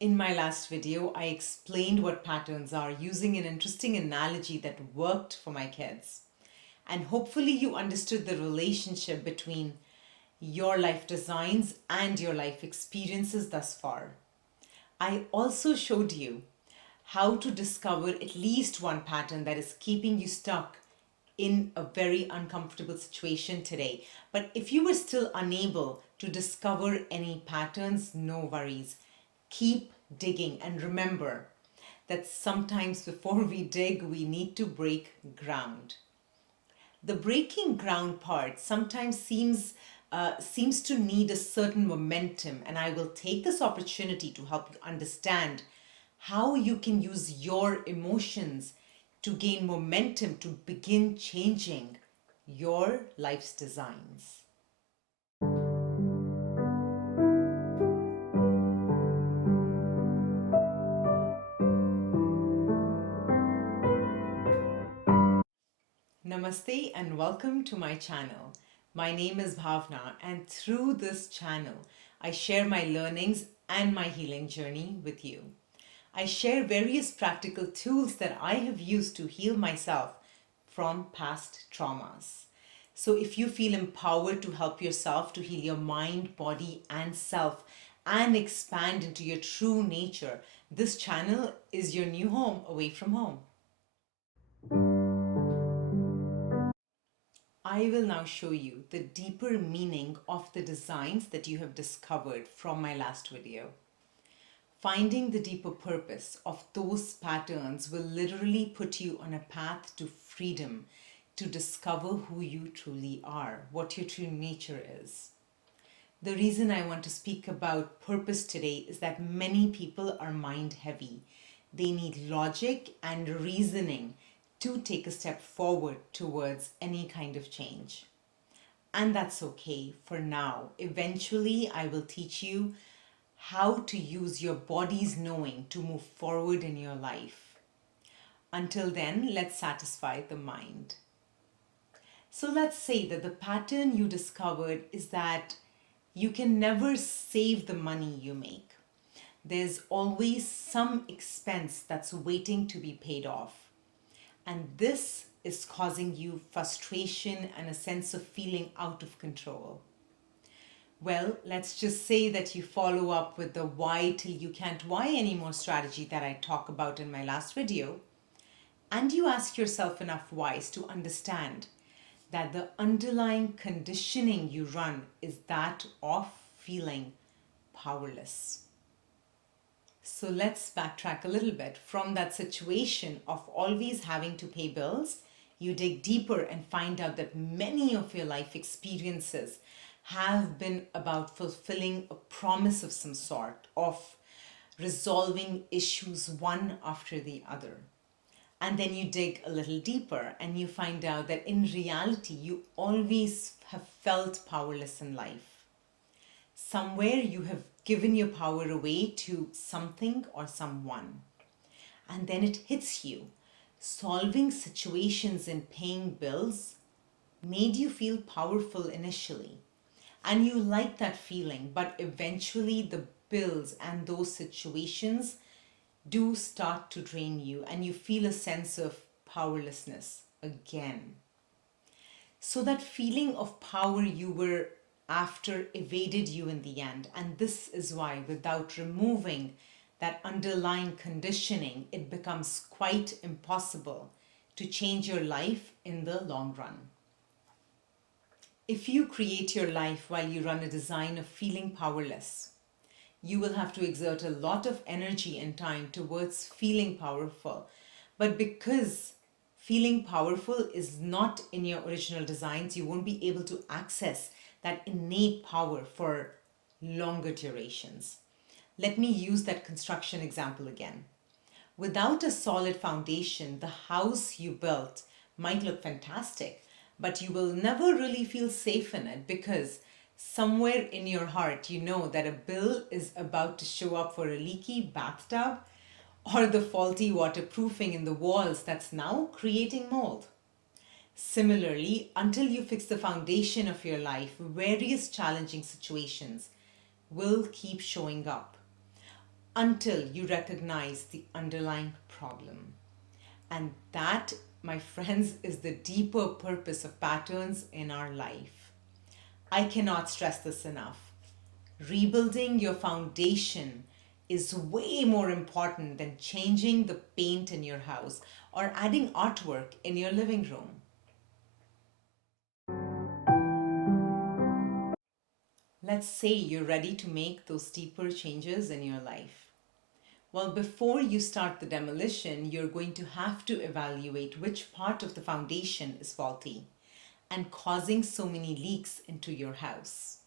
In my last video, I explained what patterns are using an interesting analogy that worked for my kids. And hopefully you understood the relationship between your life designs and your life experiences thus far. I also showed you how to discover at least one pattern that is keeping you stuck in a very uncomfortable situation today. But if you were still unable to discover any patterns, no worries. Keep digging and remember that sometimes before we dig, we need to break ground. The breaking ground part sometimes seems to need a certain momentum, and I will take this opportunity to help you understand how you can use your emotions to gain momentum to begin changing your life's designs. Namaste and welcome to my channel. My name is Bhavna, and through this channel, I share my learnings and my healing journey with you. I share various practical tools that I have used to heal myself from past traumas. So if you feel empowered to help yourself to heal your mind, body, and self and expand into your true nature, this channel is your new home away from home. I will now show you the deeper meaning of the designs that you have discovered from my last video. Finding the deeper purpose of those patterns will literally put you on a path to freedom, to discover who you truly are, what your true nature is. The reason I want to speak about purpose today is that many people are mind heavy. They need logic and reasoning to take a step forward towards any kind of change. And that's okay for now. Eventually, I will teach you how to use your body's knowing to move forward in your life. Until then, let's satisfy the mind. So let's say that the pattern you discovered is that you can never save the money you make. There's always some expense that's waiting to be paid off. And this is causing you frustration and a sense of feeling out of control. Well, let's just say that you follow up with the why till you can't why anymore strategy that I talked about in my last video, and you ask yourself enough whys to understand that the underlying conditioning you run is that of feeling powerless. So let's backtrack a little bit. From that situation of always having to pay bills, you dig deeper and find out that many of your life experiences have been about fulfilling a promise of some sort, of resolving issues one after the other. And then you dig a little deeper and you find out that in reality, you always have felt powerless in life. Somewhere you have given your power away to something or someone. And then it hits you. Solving situations and paying bills made you feel powerful initially. And you like that feeling, but eventually the bills and those situations do start to drain you and you feel a sense of powerlessness again. So that feeling of power you were after evaded you in the end. And this is why, without removing that underlying conditioning, it becomes quite impossible to change your life in the long run. If you create your life while you run a design of feeling powerless, you will have to exert a lot of energy and time towards feeling powerful. But because feeling powerful is not in your original designs, you won't be able to access that innate power for longer durations. Let me use that construction example again. Without a solid foundation, the house you built might look fantastic, but you will never really feel safe in it because somewhere in your heart you know that a bill is about to show up for a leaky bathtub or the faulty waterproofing in the walls that's now creating mold. Similarly, until you fix the foundation of your life, various challenging situations will keep showing up. until you recognize the underlying problem. And that, my friends, is the deeper purpose of patterns in our life. I cannot stress this enough. Rebuilding your foundation is way more important than changing the paint in your house or adding artwork in your living room. Let's say you're ready to make those deeper changes in your life. Well, before you start the demolition, you're going to have to evaluate which part of the foundation is faulty and causing so many leaks into your house.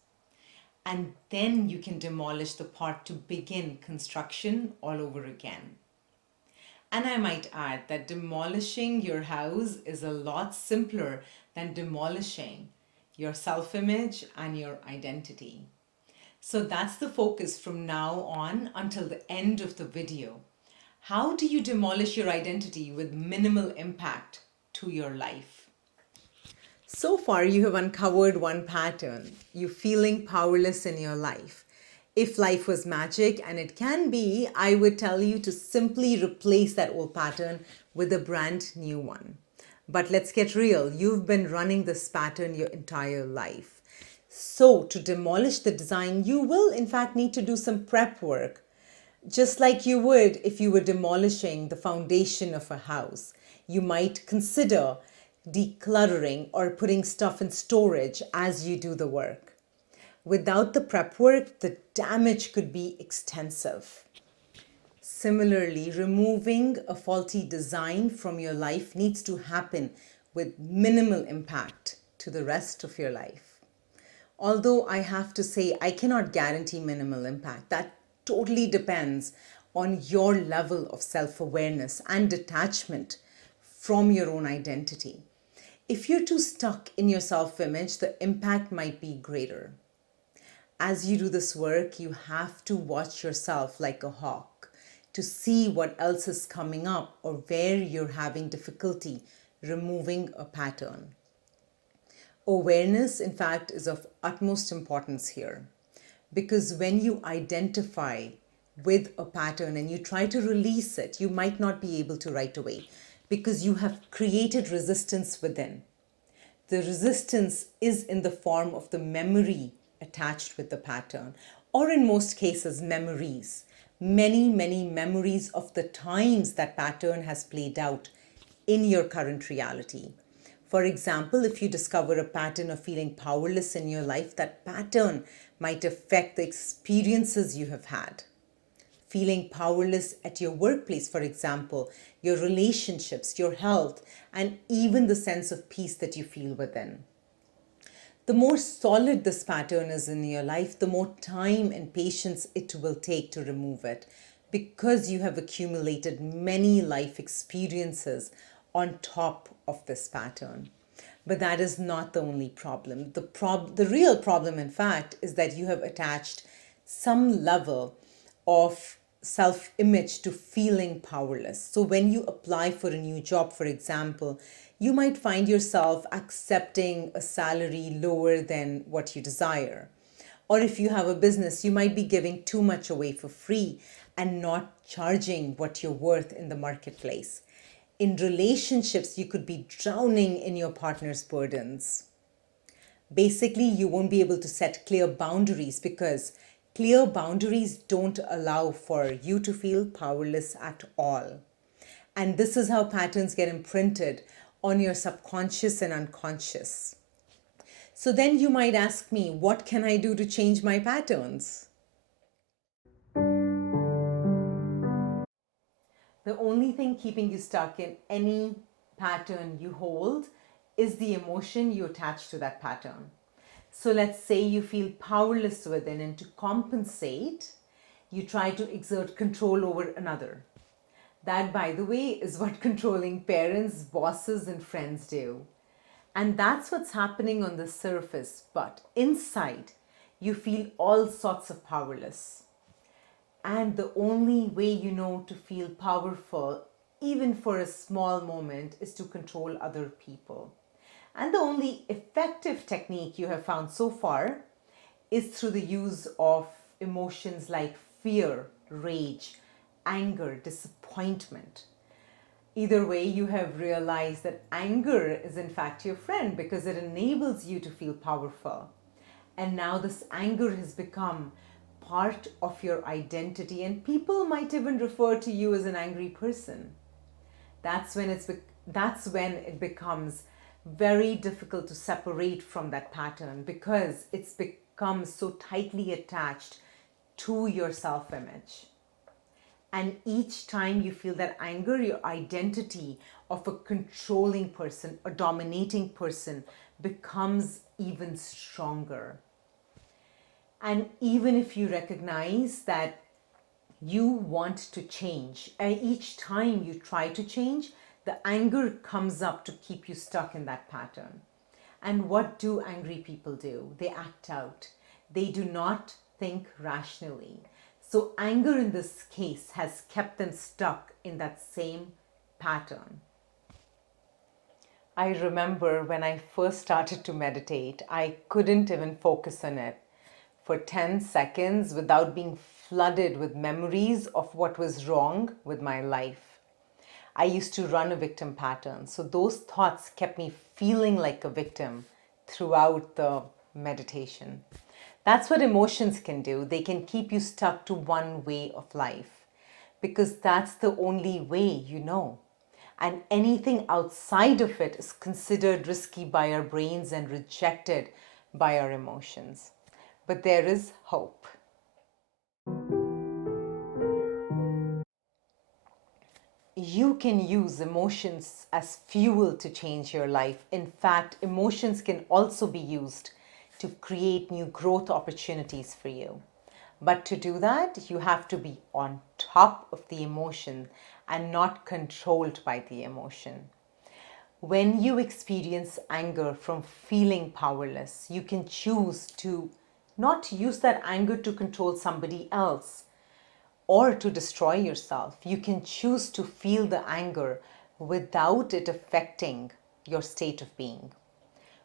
And then you can demolish the part to begin construction all over again. And I might add that demolishing your house is a lot simpler than demolishing your self image and your identity. So that's the focus from now on until the end of the video. How do you demolish your identity with minimal impact to your life? So far, you have uncovered one pattern. You feeling powerless in your life. If life was magic, and it can be, I would tell you to simply replace that old pattern with a brand new one. But let's get real. You've been running this pattern your entire life. So, to demolish the design, you will in fact need to do some prep work, just like you would if you were demolishing the foundation of a house. You might consider decluttering or putting stuff in storage as you do the work. Without the prep work, the damage could be extensive. Similarly, removing a faulty design from your life needs to happen with minimal impact to the rest of your life. Although I have to say, I cannot guarantee minimal impact. That totally depends on your level of self-awareness and detachment from your own identity. If you're too stuck in your self-image, the impact might be greater. As you do this work, you have to watch yourself like a hawk to see what else is coming up or where you're having difficulty removing a pattern. Awareness, in fact, is of utmost importance here, because when you identify with a pattern and you try to release it, you might not be able to right away because you have created resistance within. The resistance is in the form of the memory attached with the pattern, or in most cases, memories. Many, many memories of the times that pattern has played out in your current reality. For example, if you discover a pattern of feeling powerless in your life, that pattern might affect the experiences you have had. Feeling powerless at your workplace, for example, your relationships, your health, and even the sense of peace that you feel within. The more solid this pattern is in your life, the more time and patience it will take to remove it, because you have accumulated many life experiences on top of this pattern. But that is not the only problem. The real problem, in fact, is that you have attached some level of self-image to feeling powerless. So when you apply for a new job, for example, you might find yourself accepting a salary lower than what you desire. Or if you have a business, you might be giving too much away for free and not charging what you're worth in the marketplace. In relationships, you could be drowning in your partner's burdens. Basically, you won't be able to set clear boundaries because clear boundaries don't allow for you to feel powerless at all. And this is how patterns get imprinted on your subconscious and unconscious. So then you might ask me, what can I do to change my patterns? The only thing keeping you stuck in any pattern you hold is the emotion you attach to that pattern. So let's say you feel powerless within, and to compensate, you try to exert control over another. That, by the way, is what controlling parents, bosses, and friends do. And that's what's happening on the surface, but inside, you feel all sorts of powerless. And the only way you know to feel powerful, even for a small moment, is to control other people. And the only effective technique you have found so far is through the use of emotions like fear rage, anger, disappointment. Either way, you have realized that anger is in fact your friend because it enables you to feel powerful. And now this anger has become part of your identity, and people might even refer to you as an angry person. That's when that's when it becomes very difficult to separate from that pattern because it's become so tightly attached to your self-image. And each time you feel that anger, your identity of a controlling person, a dominating person, becomes even stronger. And even if you recognize that you want to change, and each time you try to change, the anger comes up to keep you stuck in that pattern. And what do angry people do? They act out. They do not think rationally. So anger in this case has kept them stuck in that same pattern. I remember when I first started to meditate, I couldn't even focus on it for 10 seconds without being flooded with memories of what was wrong with my life. I used to run a victim pattern, so those thoughts kept me feeling like a victim throughout the meditation. That's what emotions can do. They can keep you stuck to one way of life because that's the only way you know. And anything outside of it is considered risky by our brains and rejected by our emotions. But there is hope. You can use emotions as fuel to change your life. In fact, emotions can also be used to create new growth opportunities for you. But to do that, you have to be on top of the emotion and not controlled by the emotion. When you experience anger from feeling powerless, you can choose to not use that anger to control somebody else or to destroy yourself. You can choose to feel the anger without it affecting your state of being.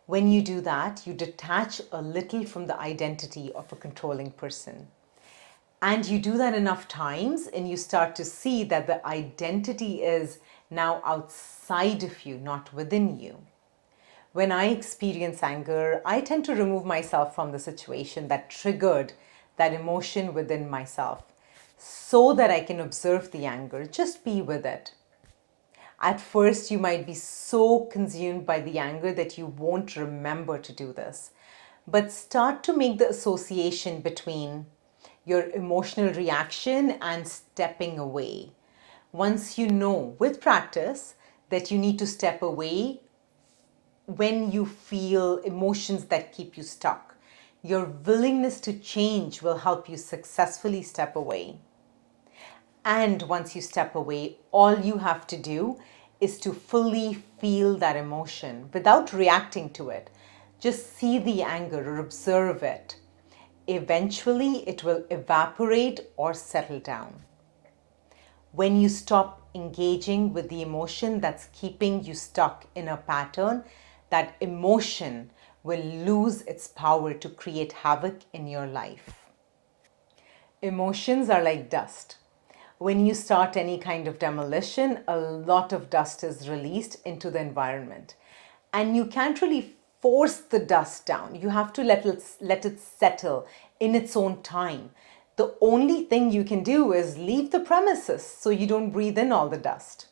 When you do that, you detach a little from the identity of a controlling person. And you do that enough times, and you start to see that the identity is now outside of you, not within you. When I experience anger, I tend to remove myself from the situation that triggered that emotion within myself so that I can observe the anger, just be with it. At first, you might be so consumed by the anger that you won't remember to do this. But start to make the association between your emotional reaction and stepping away. Once you know with practice that you need to step away when you feel emotions that keep you stuck, your willingness to change will help you successfully step away. And once you step away, all you have to do is to fully feel that emotion without reacting to it. Just see the anger or observe it. Eventually, it will evaporate or settle down. When you stop engaging with the emotion that's keeping you stuck in a pattern, that emotion will lose its power to create havoc in your life. Emotions are like dust. When you start any kind of demolition, a lot of dust is released into the environment. And you can't really force the dust down. You have to let it settle in its own time. The only thing you can do is leave the premises so you don't breathe in all the dust.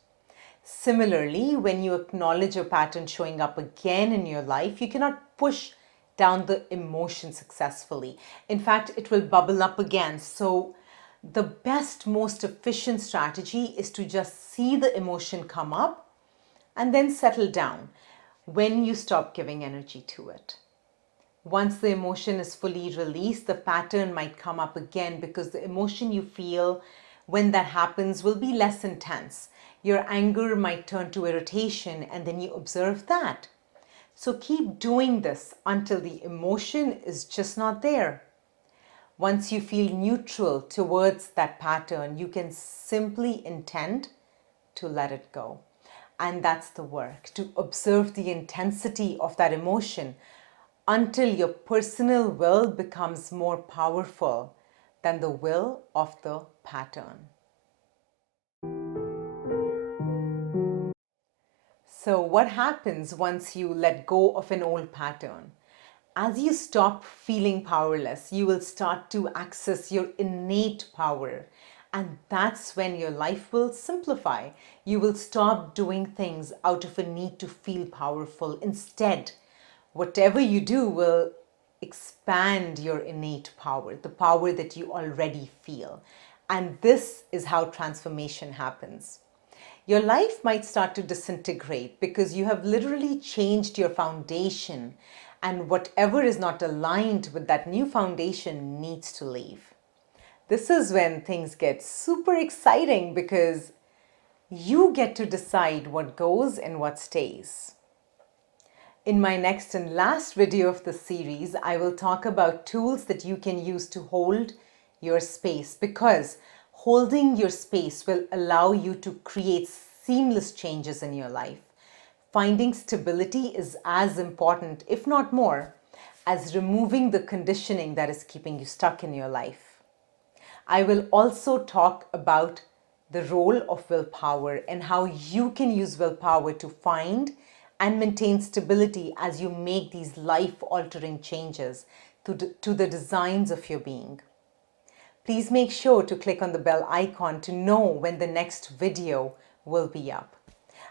Similarly, when you acknowledge a pattern showing up again in your life, you cannot push down the emotion successfully. In fact, it will bubble up again. So the best, most efficient strategy is to just see the emotion come up and then settle down when you stop giving energy to it. Once the emotion is fully released, the pattern might come up again because the emotion you feel when that happens will be less intense. Your anger might turn to irritation, and then you observe that. So keep doing this until the emotion is just not there. Once you feel neutral towards that pattern, you can simply intend to let it go. And that's the work, to observe the intensity of that emotion until your personal will becomes more powerful than the will of the pattern. So, what happens once you let go of an old pattern? As you stop feeling powerless, you will start to access your innate power. And that's when your life will simplify. You will stop doing things out of a need to feel powerful. Instead, whatever you do will expand your innate power, the power that you already feel. And this is how transformation happens. Your life might start to disintegrate because you have literally changed your foundation, and whatever is not aligned with that new foundation needs to leave. This is when things get super exciting because you get to decide what goes and what stays. In my next and last video of the series, I will talk about tools that you can use to hold your space, because holding your space will allow you to create seamless changes in your life. Finding stability is as important, if not more, as removing the conditioning that is keeping you stuck in your life. I will also talk about the role of willpower and how you can use willpower to find and maintain stability as you make these life-altering changes to the designs of your being. Please make sure to click on the bell icon to know when the next video will be up.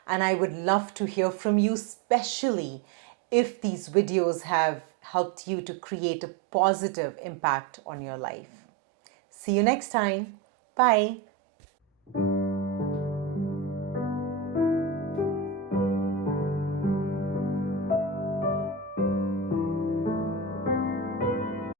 And I would love to hear from you, especially if these videos have helped you to create a positive impact on your life. See you next time. Bye.